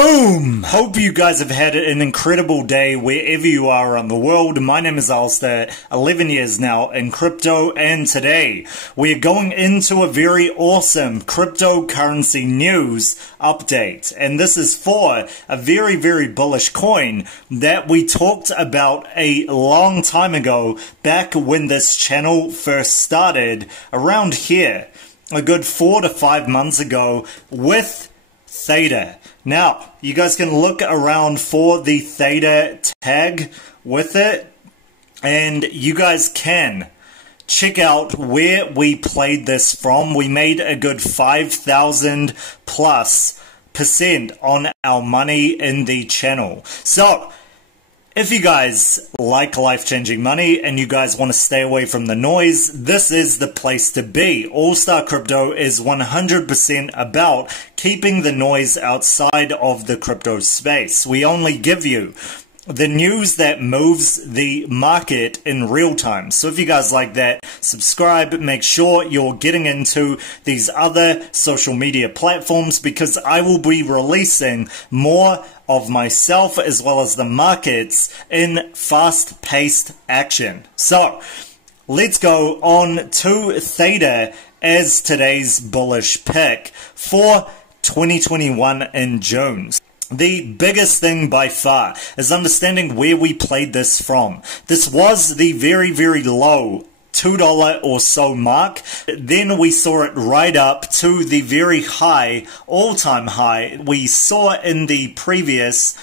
Boom! Hope you guys have had an incredible day wherever you are around the world. My name is Alistar, 11 years now in crypto, and today we're going into a very awesome cryptocurrency news update. And this is for a very, very bullish coin that we talked about a long time ago, back when this channel first started, around here, a good 4 to 5 months ago, with Theta. Now, you guys can look around for the Theta tag with it, and you guys can check out where we played this from. We made a good 5,000 plus % on our money in the channel. So, if you guys like life-changing money and you guys want to stay away from the noise, this is the place to be. All-Star Crypto is 100% about keeping the noise outside of the crypto space. We only give you the news that moves the market in real time. So if you guys like that, subscribe. Make sure you're getting into these other social media platforms, because I will be releasing more of myself as well as the markets in fast-paced action. So let's go on to Theta as today's bullish pick for 2021 in June. The biggest thing by far is understanding where we played this from. This was the very, very low $2 or so mark. Then we saw it right up to the very high, all-time high we saw in the previous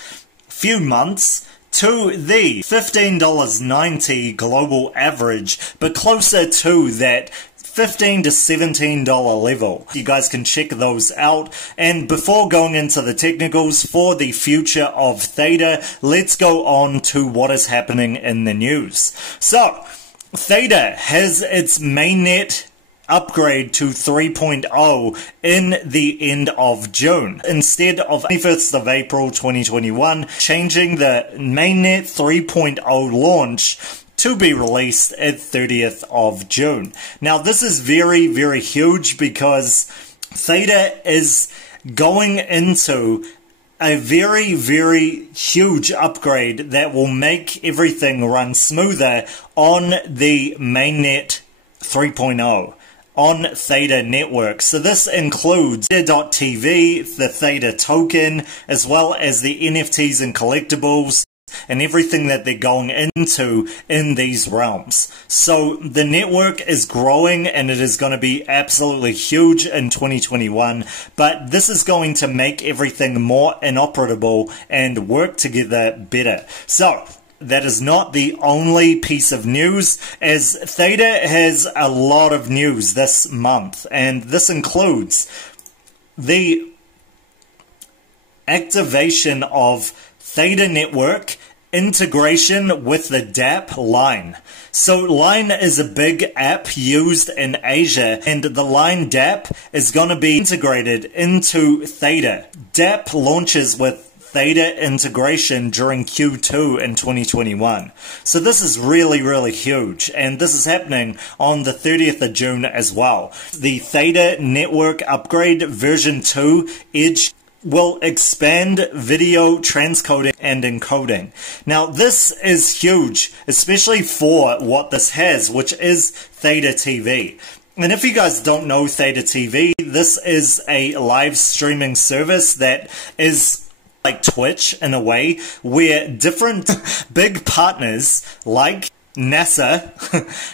few months, to the $15.90 global average, but closer to that $15 to $17 level. You guys can check those out. And before going into the technicals for the future of Theta, let's go on to what is happening in the news. So, Theta has its mainnet upgrade to 3.0 in the end of June. Instead of 25th of April 2021, changing the mainnet 3.0 launch to be released at 30th of June. Now this is very, very huge, because Theta is going into a very, very huge upgrade that will make everything run smoother on the mainnet 3.0 on Theta Network. So this includes THETA.TV, the Theta token, as well as the NFTs and collectibles, and everything that they're going into in these realms. So the network is growing, and it is going to be absolutely huge in 2021, but this is going to make everything more inoperable and work together better. So that is not the only piece of news, as Theta has a lot of news this month, and this includes the activation of Theta Network integration with the DApp Line. So Line is a big app used in Asia, and the Line DApp is going to be integrated into Theta. DApp launches with Theta integration during Q2 in 2021. So this is really, really huge, and this is happening on the 30th of June as well. The Theta Network upgrade version 2 Edge will expand video transcoding and encoding. Now this is huge, especially for what this has, which is Theta TV. And if you guys don't know Theta TV, this is a live streaming service that is like Twitch in a way, where different big partners like NASA,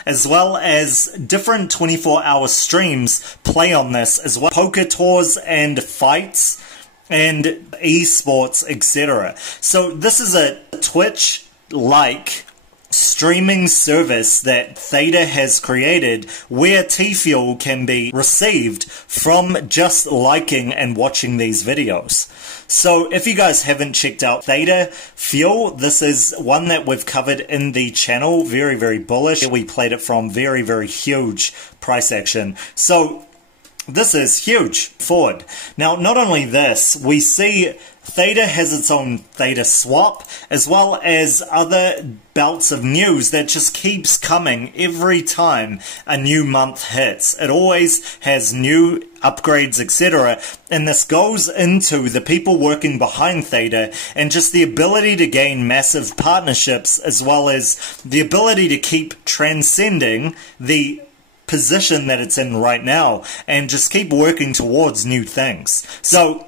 as well as different 24-hour streams play on this, as well as poker tours and fights and esports, etc. So this is a Twitch-like streaming service that Theta has created, where T-Fuel can be received from just liking and watching these videos. So if you guys haven't checked out Theta Fuel, this is one that we've covered in the channel, very, very bullish. We played it from very, very huge price action. So this is huge forward. Now, not only this, we see Theta has its own Theta swap, as well as other bouts of news that just keeps coming every time a new month hits. It always has new upgrades, etc. And this goes into the people working behind Theta and just the ability to gain massive partnerships, as well as the ability to keep transcending the position that it's in right now and just keep working towards new things. So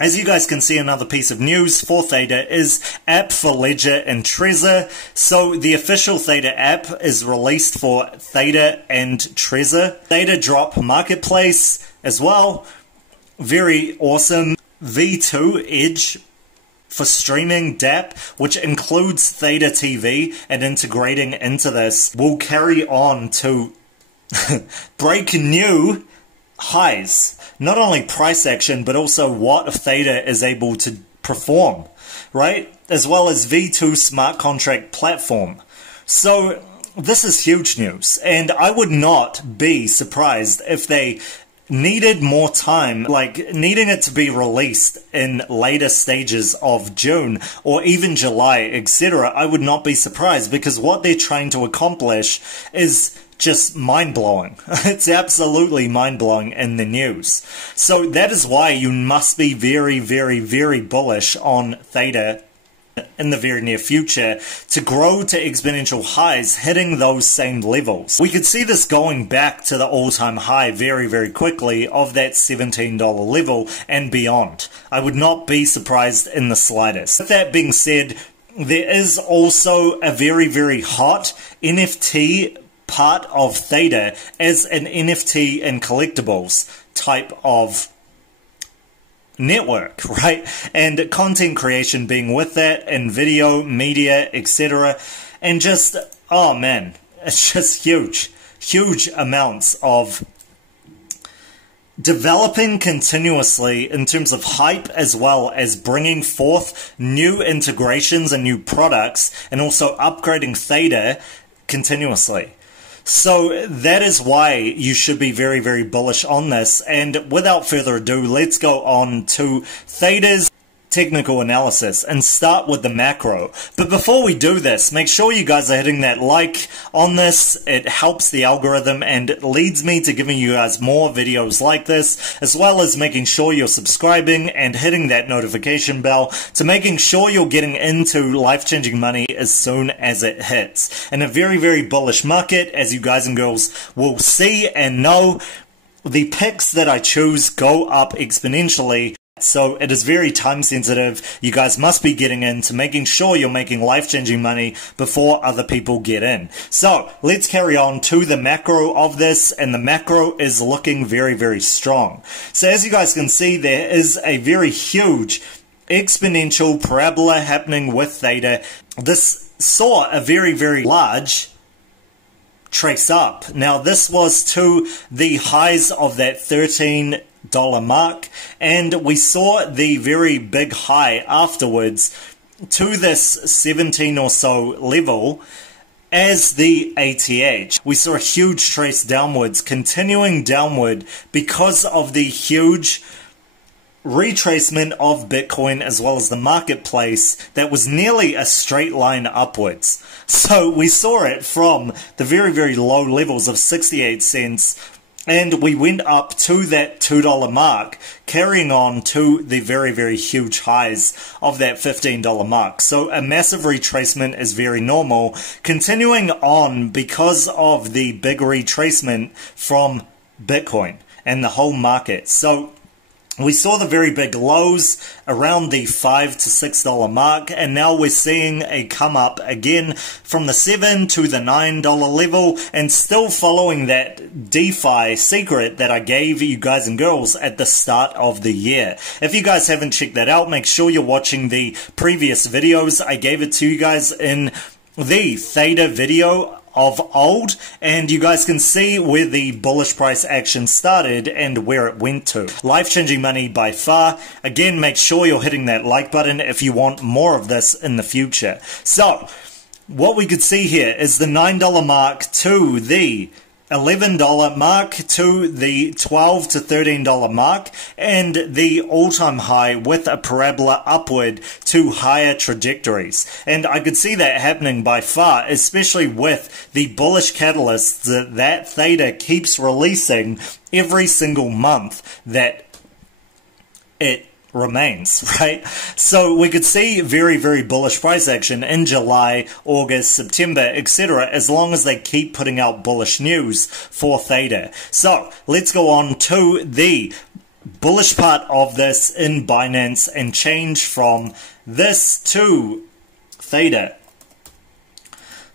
as you guys can see, another piece of news for Theta is app for Ledger and Trezor. So the official Theta app is released for Theta and Trezor. Theta Drop Marketplace as well. Very awesome. V2 Edge for streaming DApp, which includes Theta TV, and integrating into this will carry on to break new highs. Not only price action, but also what Theta is able to perform, right? As well as V2 smart contract platform. So this is huge news, and I would not be surprised if they needed more time, like needing it to be released in later stages of June or even July, etc. I would not be surprised, because what they're trying to accomplish is just mind-blowing. It's absolutely mind-blowing in the news. So that is why you must be very, very, very bullish on Theta in the very near future to grow to exponential highs, hitting those same levels. We could see this going back to the all-time high very, very quickly of that $17 level and beyond. I would not be surprised in the slightest. With that being said, there is also a very, very hot NFT part of Theta as an NFT and collectibles type of network, right? And content creation being with that, and video, media, etc. And just, oh man, it's just huge amounts of developing continuously in terms of hype, as well as bringing forth new integrations and new products, and also upgrading Theta continuously. So that is why you should be very, very bullish on this. And without further ado, let's go on to Theta's technical analysis and start with the macro. But before we do this, make sure you guys are hitting that like on this. It helps the algorithm and leads me to giving you guys more videos like this, as well as making sure you're subscribing and hitting that notification bell to making sure you're getting into life-changing money as soon as it hits. In a very, very bullish market, as you guys and girls will see and know, the picks that I choose go up exponentially. So it is very time sensitive. You guys must be getting into making sure you're making life-changing money before other people get in. So let's carry on to the macro of this, and the macro is looking very, very strong. So as you guys can see, there is a very huge exponential parabola happening with Theta. This saw a very, very large trace up. Now this was to the highs of that $13 mark, and we saw the very big high afterwards to this 17 or so level as the ATH. We saw a huge trace downwards, continuing downward because of the huge retracement of Bitcoin as well as the marketplace that was nearly a straight line upwards. So we saw it from the very, very low levels of 68 cents, and we went up to that $2 mark, carrying on to the very, very huge highs of that $15 mark. So a massive retracement is very normal, continuing on because of the big retracement from Bitcoin and the whole market. So we saw the very big lows around the $5 to $6 mark, and now we're seeing a come up again from the $7 to the $9 level, and still following that DeFi secret that I gave you guys and girls at the start of the year. If you guys haven't checked that out, make sure you're watching the previous videos. I gave it to you guys in the Theta video of old, and you guys can see where the bullish price action started and where it went to. Life-changing money by far. Again, make sure you're hitting that like button if you want more of this in the future. So what we could see here is the $9 mark to the $11 mark to the $12 to $13 mark, and the all-time high with a parabola upward to higher trajectories. And I could see that happening by far, especially with the bullish catalysts that Theta keeps releasing every single month that it remains, right? So we could see very, very bullish price action in July, August, September, etc., as long as they keep putting out bullish news for Theta. So let's go on to the bullish part of this in Binance and change from this to Theta.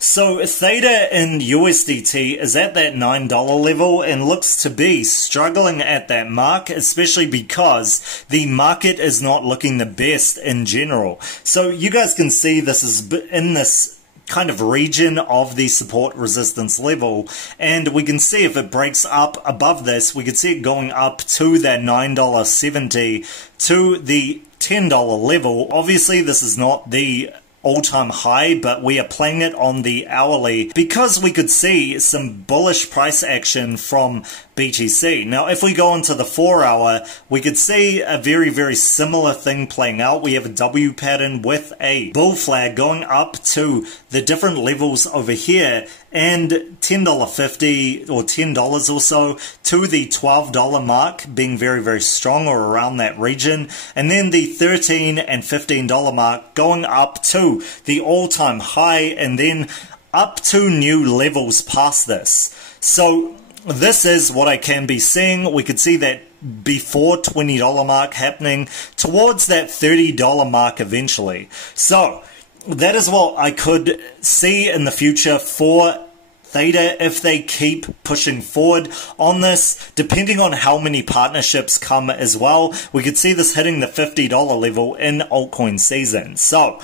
So Theta in USDT is at that $9 level and looks to be struggling at that mark, especially because the market is not looking the best in general. So you guys can see this is in this kind of region of the support resistance level, and we can see if it breaks up above this, we can see it going up to that $9.70 to the $10 level. Obviously this is not the all-time high, but we are playing it on the hourly because we could see some bullish price action from BTC. Now if we go into the 4-hour, we could see a very, very similar thing playing out. We have a W pattern with a bull flag going up to the different levels over here, and $10.50 or $10 or so to the $12 mark being very, very strong, or around that region, and then the $13 and $15 mark going up to the all-time high, and then up to new levels past this. So this is what I can be seeing. We could see that before $20 mark happening towards that $30 mark eventually. So that is what I could see in the future for Theta if they keep pushing forward on this, depending on how many partnerships come as well. We could see this hitting the $50 level in altcoin season. So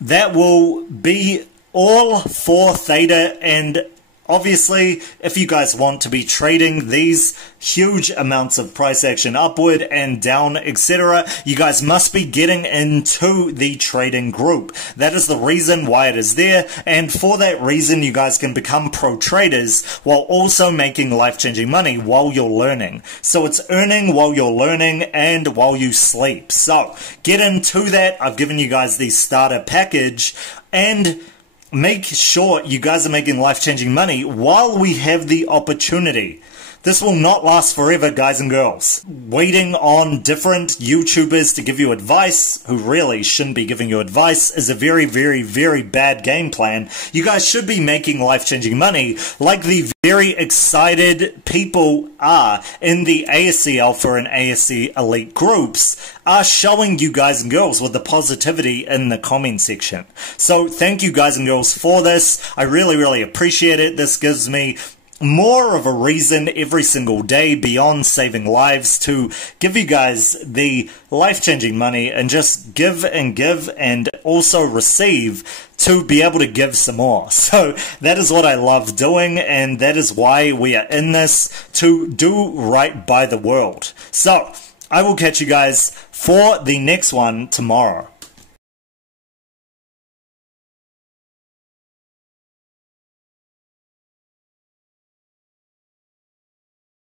that will be all for Theta, and obviously, if you guys want to be trading these huge amounts of price action upward and down, etc., you guys must be getting into the trading group. That is the reason why it is there, and for that reason, you guys can become pro traders while also making life-changing money while you're learning. So it's earning while you're learning and while you sleep. So get into that. I've given you guys the starter package, and make sure you guys are making life-changing money while we have the opportunity. This will not last forever, guys and girls. Waiting on different YouTubers to give you advice, who really shouldn't be giving you advice, is a very, very, very bad game plan. You guys should be making life-changing money like the very excited people are in the ASC Alpha and ASC Elite groups are showing you guys and girls with the positivity in the comment section. So thank you guys and girls for this. I really, really appreciate it. This gives me more of a reason every single day beyond saving lives to give you guys the life-changing money and just give and also receive to be able to give some more. So that is what I love doing, and that is why we are in this, to do right by the world. So I will catch you guys for the next one tomorrow.